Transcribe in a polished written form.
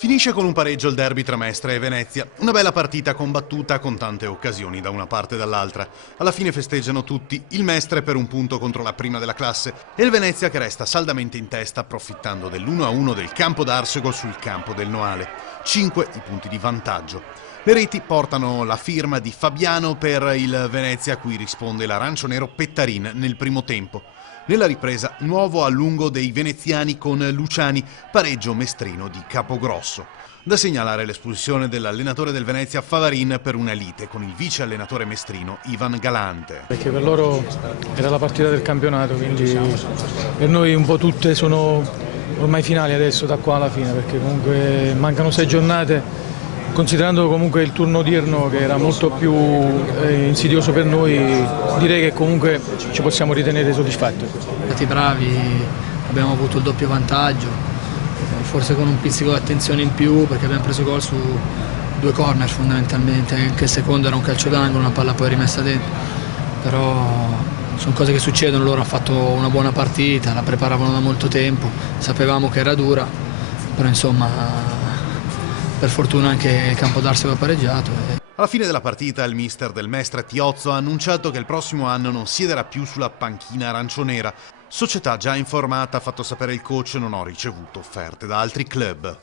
Finisce con un pareggio il derby tra Mestre e Venezia. Una bella partita combattuta con tante occasioni da una parte e dall'altra. Alla fine festeggiano tutti, il Mestre per un punto contro la prima della classe e il Venezia che resta saldamente in testa approfittando dell'1-1 del campo d'Arsegol sul campo del Noale. 5 i punti di vantaggio. Le reti portano la firma di Fabiano per il Venezia, a cui risponde l'arancio-nero Pettarin nel primo tempo. Nella ripresa, nuovo allungo dei veneziani con Luciani, pareggio mestrino di Capogrosso. Da segnalare l'espulsione dell'allenatore del Venezia Favarin per una lite con il vice allenatore mestrino Ivan Galante. Perché per loro era la partita del campionato, quindi per noi un po' tutte sono ormai finali adesso da qua alla fine, perché comunque mancano 6 giornate. Considerando comunque il turno odierno che era molto più insidioso per noi, direi che comunque ci possiamo ritenere soddisfatti. Siamo stati bravi, abbiamo avuto il doppio vantaggio, forse con un pizzico di attenzione in più perché abbiamo preso gol su 2 corner fondamentalmente, anche il secondo era un calcio d'angolo, una palla poi rimessa dentro, però sono cose che succedono, loro hanno fatto una buona partita, la preparavano da molto tempo, sapevamo che era dura, però insomma per fortuna anche il campo d'Arsegol ha pareggiato. Alla fine della partita il mister del Mestre Tiozzo ha annunciato che il prossimo anno non siederà più sulla panchina arancionera. Società già informata, ha fatto sapere il coach, non ho ricevuto offerte da altri club.